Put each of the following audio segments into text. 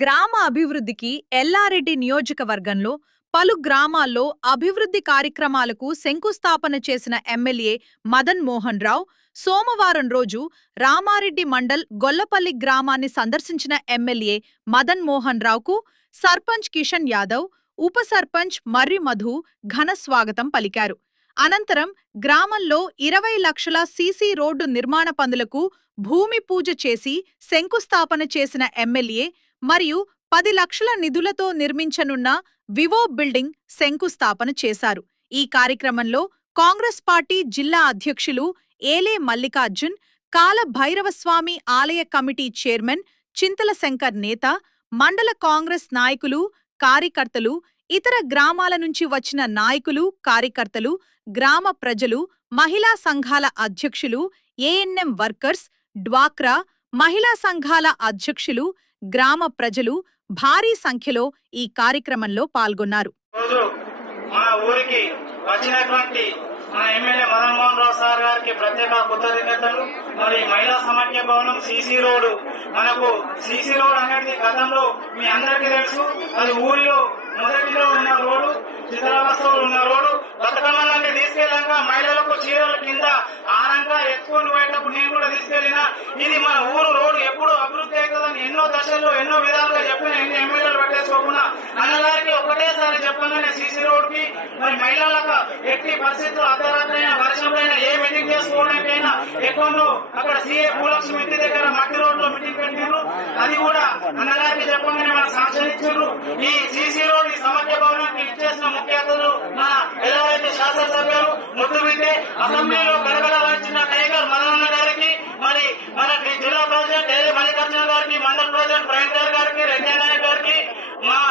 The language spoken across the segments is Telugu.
గ్రామ అభివృద్ధికి ఎల్లారెడ్డి నియోజకవర్గంలో పలు గ్రామాల్లో అభివృద్ధి కార్యక్రమాలకు శంకుస్థాపన చేసిన ఎమ్మెల్యే మదన్ మోహన్ రావు సోమవారం రోజు రామారెడ్డి మండల్ గొల్లపల్లి గ్రామాన్ని సందర్శించిన ఎమ్మెల్యే మదన్ మోహన్ రావుకు సర్పంచ్ కిషన్ యాదవ్, ఉప సర్పంచ్ మర్రి మధు ఘన స్వాగతం పలికారు. అనంతరం గ్రామంలో 20 లక్షల సీసీ రోడ్డు నిర్మాణ పనులకు భూమి పూజ చేసి శంకుస్థాపన చేసిన ఎమ్మెల్యే మరియు 10 లక్షల నిధులతో నిర్మించనున్న వివో బిల్డింగ్ శంకుస్థాపన చేశారు. ఈ కార్యక్రమంలో కాంగ్రెస్ పార్టీ జిల్లా అధ్యక్షులు ఏలే మల్లికార్జున్, కాల భైరవస్వామి ఆలయ కమిటీ చైర్మన్ చింతల శంకర్ నేత, మండల కాంగ్రెస్ నాయకులు, కార్యకర్తలు, ఇతర గ్రామాల నుంచి వచ్చిన నాయకులు, కార్యకర్తలు, గ్రామ ప్రజలు, మహిళా సంఘాల అధ్యక్షులు, ఏఎన్ఎం వర్కర్స్, డ్వాక్రా మహిళా సంఘాల అధ్యక్షులు, గ్రామ ప్రజలు భారీ సంఖ్యలో ఈ కార్యక్రమంలో పాల్గొన్నారు. మన ఊరికి వచ్చినటువంటి మన ఎమ్మెల్యే మదన్ మోహన్ రావు సార్ గారికి ప్రత్యేక కృతజ్ఞతలు. మరి మహిళా సమాఖ్య భవనం సీసీ రోడ్డు, మనకు సీసీ రోడ్ అనేది గతంలో మీ అందరికీ తెలుసు, అది ఊరిలో మొదటిలో ఉన్న రోడ్డు, చిత్రావస్థలో ఉన్న రోడ్డు. బతుకమ్మలన్నీ తీసుకెళ్ళాక మహిళలకు చీరల కింద ఆనంగా ఎత్తుకొని పోయేటప్పుడు నేను కూడా తీసుకెళ్లినా. ఇది మన ఊరు రోడ్డు ఎప్పుడు అభివృద్ధి అవుతుందని ఎన్నో దశల్లో ఎన్నో విధాలుగా చెప్పిన, ఎన్ని ఎమ్మెల్యేలు పెట్టేసుకోకుండా అన్నగారికి ఒకటేసారి చెప్పగానే సీసీ రోడ్ కి మరి మహిళలకు ఎట్టి పరిస్థితులు అర్ధరాత్రైనా వర్షంపైనా ఏ మీటింగ్ చేసుకోవడానికైనా ఎక్కువ అక్కడ సీఏ భూలక్ష్మి ఇంటి దగ్గర మట్టి రోడ్ లో మీటింగ్ పెట్టిండ్రు. అది కూడా అన్నగారికి చెప్పగానే మనకు శాంక్షన్ ఇచ్చిండ్రు. ఈ సీసీ రోడ్ ఈ సమాఖ్య భవనానికి ఇచ్చేసిన ముఖ్య అతిథులు మన ఎల్లారెడ్డి శాసనసభ్యులు ముద్దుబిడ్డే, అసెంబ్లీలో గడగడలాడిచిన టైగర్ మదనన్న గారికి, మరి మన జిల్లా ప్రెసిడెంట్ ఏలే మల్లికార్జున గారికి, మండల ప్రెసిడెంట్ ప్రవీణ్ గారికి, రెడ్డి నాయక్ గారికి,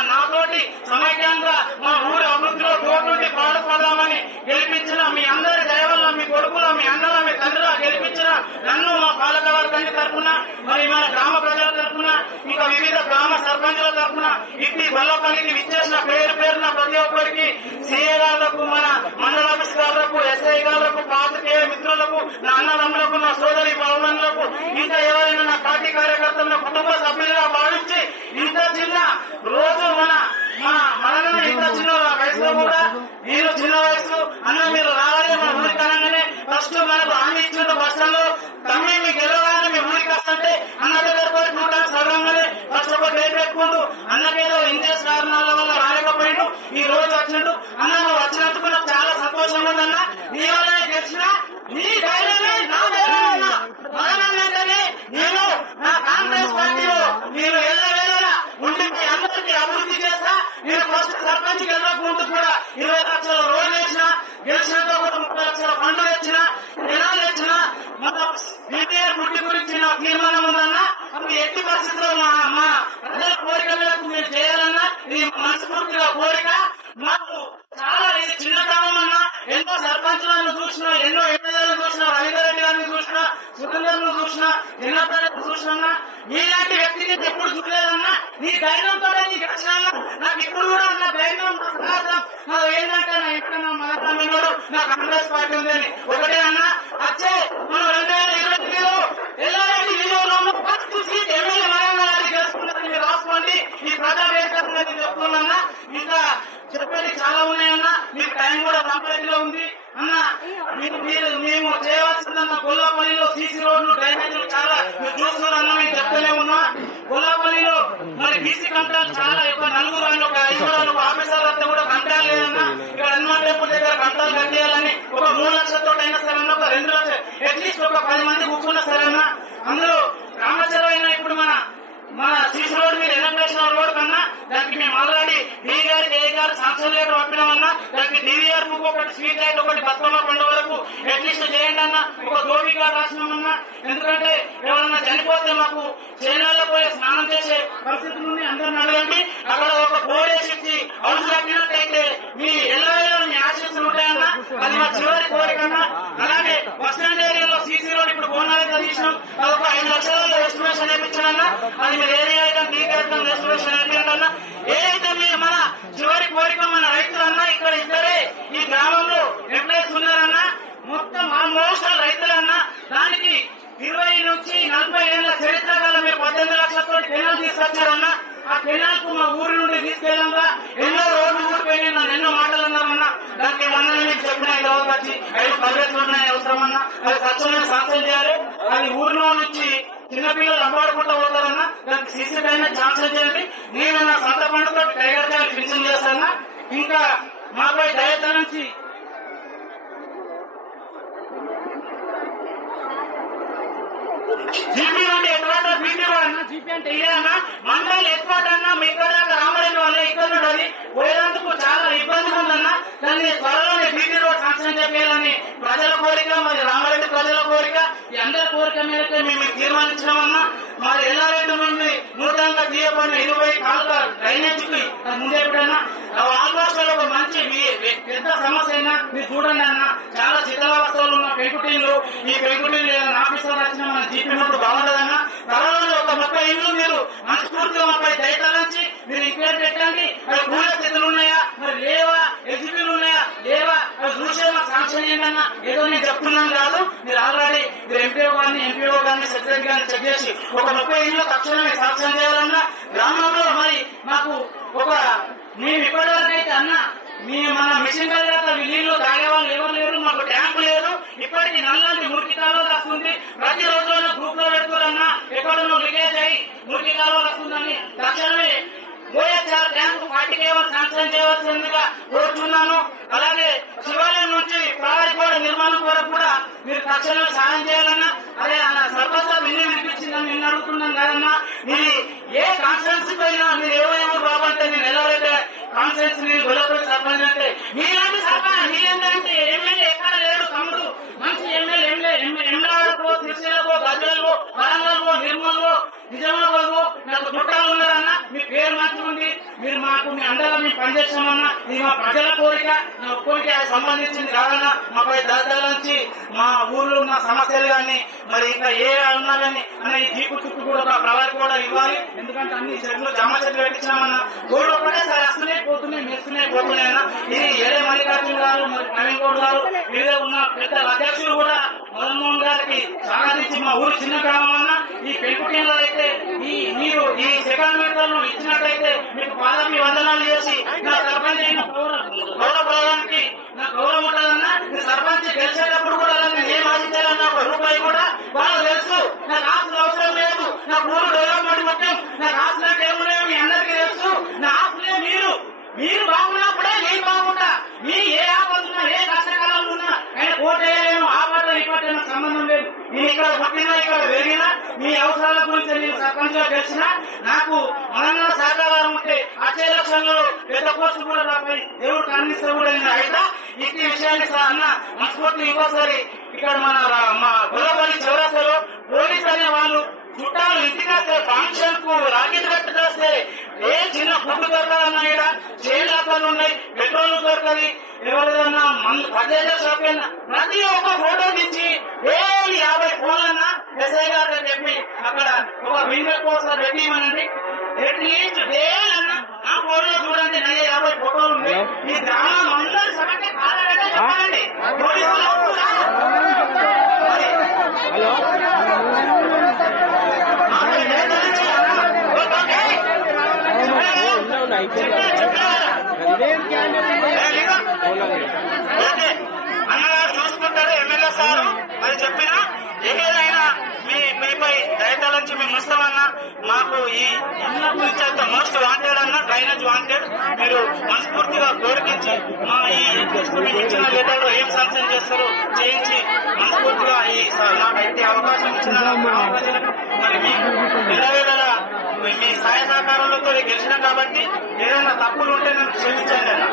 నాతోటి సమైక్యంగా మా ఊరి అభివృద్ధిలో తోటి పాటుపడదామని గెలిపించిన మీ అందరి దయవల్ల, మీ కొడుకుల, మీ అన్నల, మీ తండ్రుల గెలిపించిన నన్ను మా పాలక వర్గాన్ని తరఫున, మరి మన గ్రామ ప్రజల తరఫున, ఇంకా వివిధ గ్రామ సర్పంచుల తరఫున, ఇట్టి గొల్లపల్లికి విచ్చేసిన పేరు పేరున ప్రతి ఒక్కరికి, సీఏ గారులకు, మన మండల ఆఫీస్ గారులకు, ఎస్ఐ గారులకు, పాత్రికేయ మిత్రులకు, నా అన్నదమ్ములకు, నా సోదరి భవనులకు, ఇంకా ఎవరైనా నా పార్టీ కార్యకర్తలను కుటుంబ సభ్యులుగా భావించి ఇంత చిన్న రోజు మన ఇంత చిన్న వయసులో కూడా నేను చిన్న వయసు అన్న మీరు రావాలి మన ఊరికి అనగానే ఫస్ట్ మనకు హామీ ఇచ్చిన బస్సులో తమ్మి మీకు గెలవాలని మీ ఊరికి వస్తుంటే అన్న దగ్గర పోయి 100 సడన్గానే ఫస్ట్ ఒక డేట్ పెట్టుకుంటూ అన్నకేదో ఇంజెస్ కారణాల వల్ల రాలేకపోయిండు, ఈ రోజు వచ్చిండు. అన్న నువ్వు వచ్చినందుకు నాకు చాలా సంతోషంగా ఉందన్న. నీ వల్లనే గెలిచినా, నీ ధైర్యమే నా ధైర్యం అన్నా. మదనంటే నేను నా కాంగ్రెస్ పార్టీలో నేను ఎల్లవేళలా ఉండి మీ అందరికీ అభివృద్ధి చేస్తా. నేను ఫస్ట్ సర్పంచ్ గెలవకుండా కూడా 20 లక్షల రోడ్లు వేసిన, గెలిచినాక కూడా 30 లక్షల ఫండ్లు తెచ్చిన, జనాలు తెచ్చిన, మన బీటీఆర్ గుడ్డి గురించి నా తీర్మానం ఉందన్నా. అప్పుడు ఎట్టి పరిస్థితుల్లో మా ప్రజల కోరిక మేరకు మీరు చేయాలన్నా, ఇది మనస్ఫూర్తిగా కోరిక. మాకు చాలా ఇది చిన్న గ్రామం అన్నా, ఎన్నో సర్పంచులను చూసినా, ఎన్నో ఎమ్మెల్యేలను చూసినా, రవీంద్రెడ్డి గారిని చూసినా, సురేందర్ను చూసినా, జిల్లాప్రజలను చూసినా, మీలాంటి వ్యక్తిని ఎప్పుడు చూడలేదన్నా. నీ ధైర్యంతో నీకు వచ్చినా నాకు ఇప్పుడు కూడా నా ధైర్యం ఏంటంటే నా ఎక్కడన్నా మదనలో నా కాంగ్రెస్ పార్టీ ఉందని ఒకటే అన్నా. వచ్చే మనం 2022లో ఎల్లారెడ్డి నియోజకవర్గంలో ఫస్ట్ సీట్ ఎమ్మెల్యే మదనన్న గారికి గెలుచుకున్నది మీరు రాసుకోండి. ఈ ప్రజా వేదిక చెప్తున్నా. ఇంకా చెప్పేది చాలా ఉన్నాయన్నా, మీకు టైం కూడా కంప్లీట్లో ఉంది అన్న. మేము చేయవలసిందన్న గొల్లపల్లిలో సీసీ రోడ్లు, డ్రైనేజీలు చాలా మీరు చూస్తున్నారన్నా, మేము చెప్తూనే ఉన్నా. గొల్లపల్లిలో మరి బీసీ కంటాలు చాలా ఎక్కువ, నలుగురు ఆయన ఒక 5 ఆఫీసర్లు అంతా కూడా కంటాలు లేదన్నా. ఇక్కడ హనుమాన్ టెంపుల్ దగ్గర కంటాలు కట్టేయాలని ఒక 3 లక్షలతో అయినా సరేనా, ఒక 2 లక్షలు అట్లీస్ట్ ఒక 10 మంది కూర్చున్నా సరేనా. అందులో రామచరం అయినా ఇప్పుడు మన సీసీ రోడ్ మీద ఎన్ఎంఎస్ఆర్ రోడ్ కన్నా దానికి మేము ఆల్రెడీ డి గారికి, ఏ గారు శాంక్షన్ లెటర్ పంపినామన్నా. దానికి డివిఆర్ బుక్ ఒకటి, స్వీట్ లైట్ ఒకటి, బతుకమ్మ పండుగ వరకు అట్లీస్ట్ చేయండి అన్న. ఒక గోపి గారు రాసినామన్నా. ఎందుకంటే ఎవరన్నా చనిపోతే మాకు చేనాల్లో పోయి స్నానం చేసే పరిస్థితులు ఉన్నాయి, అందరిని అడగండి. అక్కడ ఒక బోర్డేసి ఇచ్చి హౌస్ కట్టినట్టయితే మీ ఎల్లవేళ మీ ఆశీస్సులు ఉంటాయన్నా. అది మా చివరి కోరికన్నా. అలాగే బస్ స్టాండ్ ఏరియాలో సీసీ రోడ్ ఇప్పుడు బోనాలైతే తీసినాం, అదొక 5 లక్షలలో ఎస్టిమేషన్ వేయించాలన్నా. అది మీరు ఏరియా రెస్టిమేషన్ అయిపోయిందన్నా. ఏదైతే మన చివరి కోరిక మన రైతులన్నా, ఇక్కడ ఇద్దరే ఈ గ్రామంలో ఎంప్లాయీస్ ఉన్నారన్నా, మొత్తం ఆల్మోస్ట్ రైతులన్నా. దానికి 20 నుంచి 40 ఏళ్ల చరిత్ర గల మీరు 18 లక్షలతో కెనాల్ తీసుకొచ్చారన్నా. ఆ కెనాల్కు మా ఊరి నుండి తీసుకెళ్ళంగా ఎన్నో రోడ్లు ఊరిపోయినాయి. నన్ను ఎన్నో మాటలు అన్నారన్నా. దానికి మొన్న మీకు చెప్పిన ఇదవకి వచ్చి 5 పల్లెట్లు ఉన్నాయి అవసరమన్నా, అది సత్సంగా శాంక్షన్ చేయాలి. అది ఊరిలో నుంచి చిన్నపిల్లలు అమ్మాడుకుంటూ పోతారన్నా. దానికి సీసీ పైన శాంక్షన్ చేయండి. నేను నా సొంత పండుగ టైగర్ జాలి ఫినిషింగ్ చేస్తానా. ఇంకా మాపై దయతరించి జీపీ నుండి ఎక్కడ బీటీ అన్నా, జీపీ అంటే ఇదే అన్నా. మండలి ఎక్స్పోర్ట్ అన్నా మీ ఇక్కడ రామరెడ్డి వల్ల ఇక్కడ ఉన్నది పోయేందుకు చాలా ఇబ్బందిగా ఉందన్నా. దాన్ని త్వరలోనే బీటీ రోడ్ శాంక్షన్ చేయాలని ప్రజల కోరిక, మరి రామారెడ్డి ప్రజల కోరిక, ఈ అందరి కోరిక మేరకు మేము తీర్మానించినామన్నా. మరి ఎల్లారెడ్డి నుండి నూతనంగా తీయబడిన 20 కాలువ డ్రైనేజీకి ముందే ఎప్పుడన్నా ఆల్మోస్ట్ ఒక మంచి పెద్ద సమస్య అయినా మీరు చూడండి అన్న. చాలా శిథిలావస్థలు ఉన్న పెంకుటీలు, ఈ పెంకుటీలు ఏదైనా ఆఫీసర్ వచ్చినా మన జీపీ నుండి బాగుండదన్నా. త్వరలో ఒక 30 ఇళ్ళు మీరు మనస్ఫూర్తిగా మాపై దయతలంచి మీరు ఇంక్వైరీ పెట్టండి. అవి పూల స్థితులు ఉన్నాయా, మరి లేవా, ఎగ్జిబిట్లు ఉన్నాయా, లేవా, అవి చూసే మాకు శాంక్షన్ చేయండి అన్న. ఏదో నేను చెప్తున్నాను కాదు, మీరు ఆల్రెడీ మీరు ఎంపీఓ గారిని సెక్రటరీ గారిని చెక్ చేసి ఒక 30 ఇళ్ళు తక్షణమే శాంక్షన్ చేయాలన్నా. గ్రామంలో మరి మాకు ఒక మేము ఇప్పటివరకు అయితే అన్న మన మిషన్ దగ్గర నీళ్లు తాగేవాళ్ళు ఎవరు లేరు, మాకు ట్యాంకు లేదు. ఇప్పటికీ నల్లాంటి మురికి కాలువ వస్తుంది. ప్రతి రోజు గ్రూప్ లో పెడుతున్నారన్నా, ఎక్కడో లీకేజ్ అయ్యి మురికి కాలువ వస్తుందని తక్షణమే ఓఎస్ఆర్ ట్యాంకు 40 కేవలం శాంక్షన్ చేయవలసిందిగా కోరుతున్నాను. అలాగే శివాలయం నుంచి ప్రహరీ గోడ నిర్మాణం కొరకు కూడా మీరు తక్షణమే సాయం చేయాలన్నా. అదే సర్పంచ్ నిన్నే వినిపించిందని నిన్ను అడుగుతున్నాను కదన్నా. మీరు ఏ కాన్ఫరెన్స్ పైన మీరు ఏమేమో బాబంటే నేను ఎలాగైతే కాన్ఫరెన్స్ మీరు గొల్లపల్లి సర్పంచ్ అంటే మీలాంటి సర్పంచ్ మీ ఏంటంటే ఎమ్మెల్యే ఎక్కడ లేడు తమ్ముడు. మంచి ఎమ్మెల్యే ఎమ్మెల్యేలకు, తిరుసీలకు, గజ్వేల్లో, వరంగల్లో, నిర్మల్లో, నిజామాబాద్లో నాకు చుట్టాలు ఉన్నారన్నా. మీ పేరు మంచిగా ఉంది. మీరు మాకు మీ అందరూ మేము పనిచేస్తామన్నా. ఇది మా ప్రజల కోరిక, నా ఒక్కరికి అది సంబంధించింది కాదన్నా. మాపై దళితుల నుంచి మా ఊర్లో ఉన్న సమస్యలు కానీ మరి ఇంకా ఏ ఉన్నా కానీ అన్న ఈ జీపు చుట్టూ కూడా ఒక ప్రవారి కూడా ఇవ్వాలి. ఎందుకంటే అన్ని చెట్లు జామ చెట్లు పెట్టించామన్నా. గోల్డ్ ఒకటే సార్ వస్తున్నాయి పోతున్నాయి, మెస్తున్నాయి పోతున్నాయి అన్న. ఇది ఏడే మల్లికార్జున గారు, మరి ప్రవీణ్ గౌడ్ గారు, వీళ్ళే ఉన్న పెద్ద అధ్యక్షులు కూడా మదన్మోహన్ గారికి సాధించి మా ఊరు చిన్న గ్రామం అన్న. ఈ పెంకుటీలో అయితే మీరు ఈ సెకండ్ మీటర్లు ఇచ్చినట్టయితే మీకు పాదాభి వందనాలు చేసి నా సర్పంచ్ అయిన గౌరవానికి నా గౌరవం ఉంటుందన్నా. సర్పంచ్ గెలిచేటప్పుడు కూడా నేను ఏం ఆశించాలన్న ₹1 కూడా వాళ్ళు తెలుసు. నాకు ఆస్తులు అవసరం లేదు, నాకు ఊరు డెవలప్మెంట్ ముఖ్యం, నాకు ఆస్తులు అంటే ఏమున్నాయో మీ అందరికీ తెలుసు. నా ఆస్తులే మీరు బాగున్నప్పుడే నేను బాగుంటా. మీ ఏ ఆపదున్నా ఏ కష్టకాలంలో ఉన్నా ఆయన ఓటేయలేను. ఆ పాట ఈ పాట నాకు సంబంధం లేదు. నేను ఇక్కడ పుట్టినా ఇక్కడ పెరిగినా మీ అవసరాల గురించి నేను సర్పంచ్ గా తెలిసినా నాకు మనంగా సహకారం ఉంటే వచ్చే ఎలక్షన్లలో పెద్ద పోస్టు కూడా రాకపోయి దేవుడు కన్నిస్తా కూడా నేను అయితే ఇట్టి విషయాన్ని సార్ అన్న మనస్ఫూర్తి ఇంకోసారి ఇక్కడ మా గొల్లపల్లి చౌరస్తాలో పోలీస్ అనే వాళ్ళు చుట్టాలు ఇంటికి వస్తే ఫంక్షన్ కు రాకెట్ కట్టుకొస్తే ఏ చిన్న ఫుడ్ దొరకాలన్నా ఇక్కడ చేలాకాలు ఉన్నాయి, పెట్రోల్ దొరకది. ఎవరిదన్నా పదేళ్ళ షాప్ అయినా ప్రతి ఒక్క ఫోటో తెచ్చి 50 ఫోన్లన్నా ఎస్ఐ గారు చెప్పి అక్కడ ఒక విండో కోసం పెట్టిమనండి. అట్లీస్ట్ అన్న ఆ ఫోటో చూడండి 50 ఫోటోలు ఉన్నాయి. ఈ గ్రామం అందరూ సగటే కాదనే చెప్పాలండి. పోలీసులు అవుతురా అన్నగారు చూసుకుంటారు ఎమ్మెల్యే సారు. మరి చెప్పినా ఏదైనా మీపై దయతలంచి మేము వస్తామన్నా. మాకు ఈ ఇళ్ళ గురించి అయితే మోస్ట్ వాంటెడ్ అన్న, డ్రైనేజ్ వాంటెడ్. మీరు మనస్ఫూర్తిగా కోరికించి మా ఈ ఇచ్చిన లెటర్లో ఏం శాంక్షన్ చేస్తారో చేయించి మనస్ఫూర్తిగా నాకు అయితే అవకాశం ఇచ్చిన ప్రజలకు మరి మీకు నిలవేళ మీ సహాయ సహకారాలతో గెలిచినా కాబట్టి ఏదైనా తప్పులు ఉంటే నన్ను క్షమించండి అన్న.